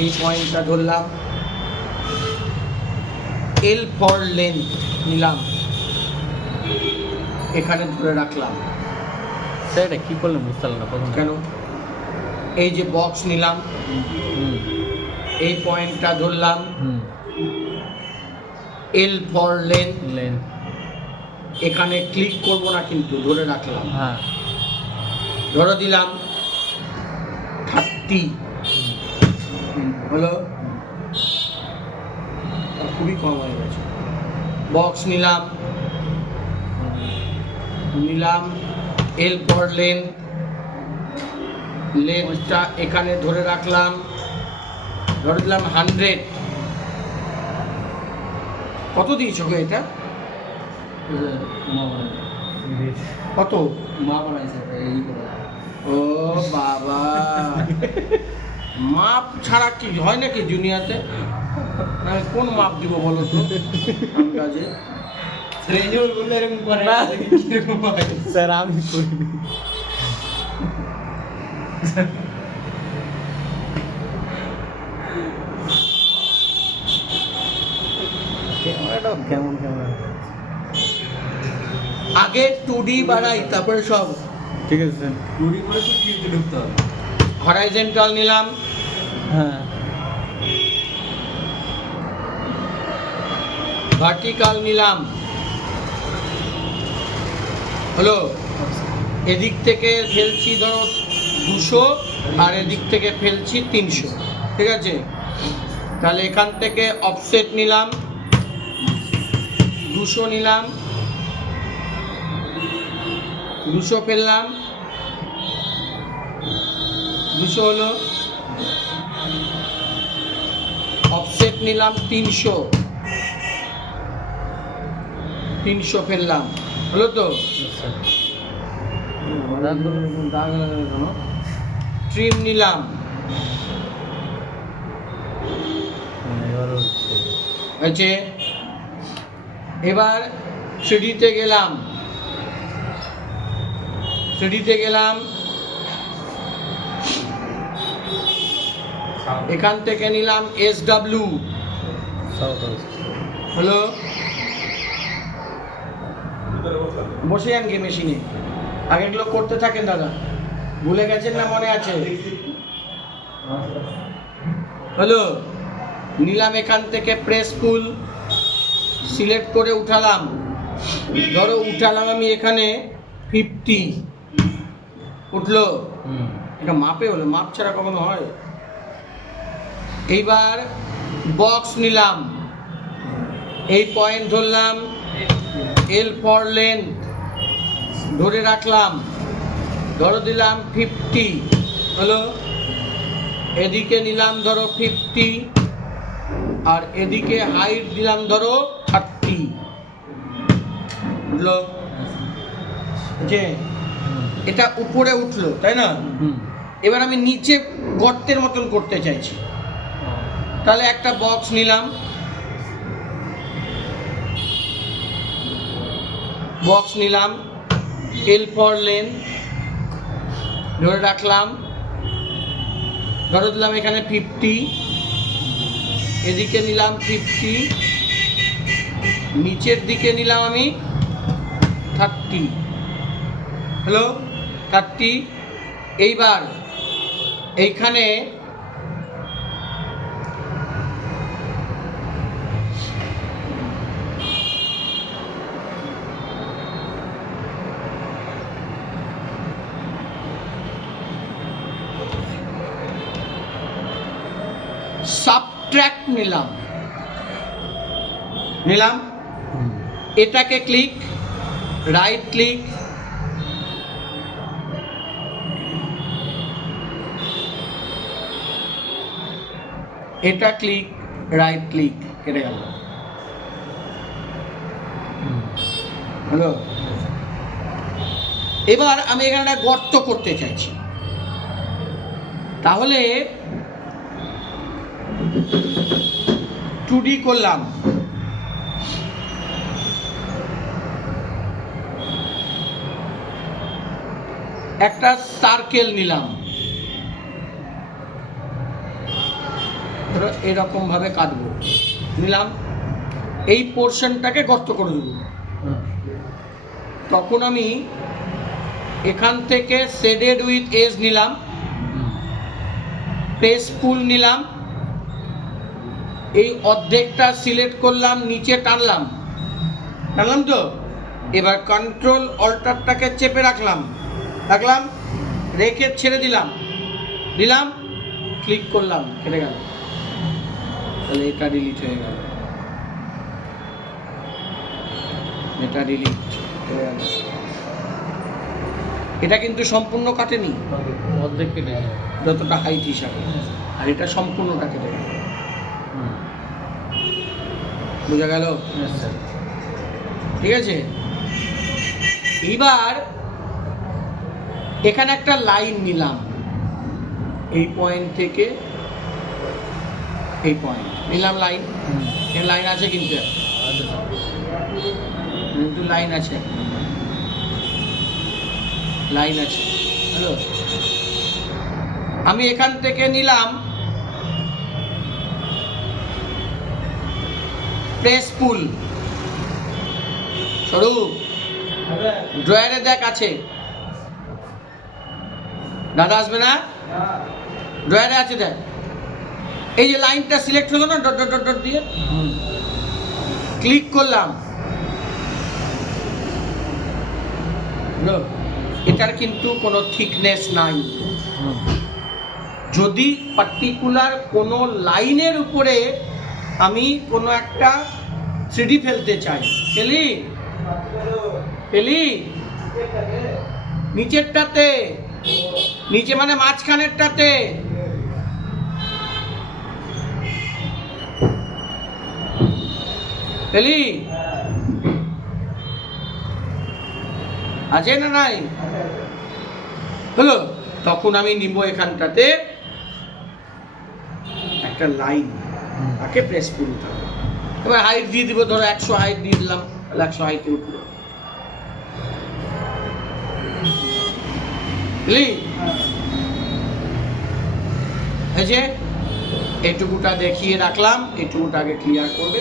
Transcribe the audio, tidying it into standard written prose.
এই পয়েন্টটা ধরলাম, এল ফর লেন্থ নিলাম, এখানে ধরে রাখলাম। স্যার এটা কী করলেন বুঝতে পারলাম না প্রথম। কেন? এই যে বক্স নিলাম, হুম এই পয়েন্টটা ধরলাম, হুম এল ফর লেন্থ, লেন এখানে ক্লিক করব না কিন্তু ধরে রাখলাম, হ্যাঁ ধরে দিলাম 30 হলো, খুবই কম হয়ে গেছে। বক্স নিলাম, এল ফর লেন্থ, লেন্থটা এখানে ধরে রাখলাম, ধরে দিলাম 100। কত দিয়েছো গো এটা? কত? মা বানাইছে এই করে। ও বাবা, মাপ ছাড়া কি হয় নাকি দুনিয়াতে? আমি কোন মাপ দিব বলো তো আন্দাজে? এরকম করে কিরকম হয়? স্যার আমি করিনি। ক্যামেরাটাও কেমন ক্যামেরা। আগে 2D বানাই, তারপরে সব। ঠিক আছে স্যার। টুরি করে তো কিনতে ঢুকতে হবে। হরাইজন্টাল নিলাম, হ্যাঁ ভার্টিক্যাল নিলাম, হলো। এদিক থেকে ফেলছি ধরো 200, আর এদিক থেকে ফেলছি 300, ঠিক আছে? তাহলে এখান থেকে অফসেট নিলাম, 200 নিলাম, 200 ফেললাম, 200 হলো। অফসেট নিলাম 300 ফেললাম, হলো তো? ট্রিম নিলাম, হয়েছে। এবার 3Dতে গেলাম, 3Dতে গেলাম, এখান থেকে নিলাম SW, হলো। বসে যান গে মেশিনে, আগেরগুলো করতে থাকেন দাদা, ভুলে গেছেন না মনে আছে? হলো। নিলাম এখান থেকে প্রেস ফুল, সিলেক্ট করে উঠালাম, ধরো উঠালাম আমি এখানে 50, উঠলো। এটা মাপে হলো, মাপ ছাড়া কখনো হয়? এইবার বক্স নিলাম, এই পয়েন্ট ধরলাম, এল ফর লেন্থ ধরে রাখলাম, ধরো দিলাম 50, হলো। এদিকে নিলাম ধরো 50, আর এদিকে হাইট দিলাম ধরো 30, বুঝলো? যে এটা উপরে উঠলো, তাই না? এবার আমি নিচে গর্তের মতন করতে চাইছি, তাহলে একটা বক্স নিলাম, এল ফর লেন্থ ধরে রাখলাম, ধরে দিলাম এখানে 50, এদিকে নিলাম 50, নিচের দিকে নিলাম আমি 30, হ্যালো 30। এইবার এইখানে সাবট্র্যাক্ট নিলাম, এটাকে ক্লিক, রাইট ক্লিক, এটা ক্লিক, রাইট ক্লিক, কেটে গেল, হ্যালো। এবার আমি এখানে একটা গর্ত করতে চাইছি, তাহলে 2D করলাম, একটা সার্কেল নিলাম, ধরো এরকমভাবে কাটবো, নিলাম, এই পোর্শনটাকে গর্ত করে দেবো। তখন আমি এখান থেকে শেডেড উইথ এজ নিলাম, প্রেস পুল নিলাম, এই অর্ধেকটা সিলেক্ট করলাম, নিচে টানলাম, টানলাম তো, এবার কন্ট্রোল অল্টারটাকে চেপে রাখলাম, রেখে ছেড়ে দিলাম, ক্লিক করলাম, কেটে গেল, তাহলে এটা ডিলিট হয়ে গেল, এটা ডিলিট হয়ে গেল। এটা কিন্তু সম্পূর্ণ কাটেনি, অর্ধেক কেটে যায়। যতটা হাইট হিসাবে, আর এটা সম্পূর্ণটা কেটে গেল। বোঝা গেল? ঠিক আছে। এইবার এখানে একটা লাইন নিলাম, এই পয়েন্ট থেকে এই পয়েন্ট নিলাম, লাইন, এর লাইন আছে কিন্তু লাইন আছে, লাইন আছে। হ্যালো, আমি এখান থেকে নিলাম প্রেস পুল, স্বরূপ ড্রয়ারে দেখ আছে, দাদা আসবে না, ড্রয়ারে আছে দেখ, এই যে লাইনটা সিলেক্ট হলো না, ডট ডট ডট ডট দিয়ে ক্লিক করলাম, এটার কিন্তু কোনো থিকনেস নাই। যদি পার্টিকুলার কোনো লাইনের উপরে আমি কোনো একটা 3D ফেলতে চাই, ফেলি নিচেরটাতে, নিচে মানে মাঝখানেরটাতে, ফেলি, আছে না নাই? হলো, তখন আমি নিব এখানটাতে একটা লাইন, তাকে প্রেস করে থাকবো। এবার হাইট দিয়ে দিব, ধরো 100 হাইট দিয়ে দিলাম, তাহলে 100 হাইটে উঠলো, বুঝলি? এই যে এইটুকুটা দেখিয়ে রাখলাম, এইটুকুটা আগে ক্লিয়ার করবে।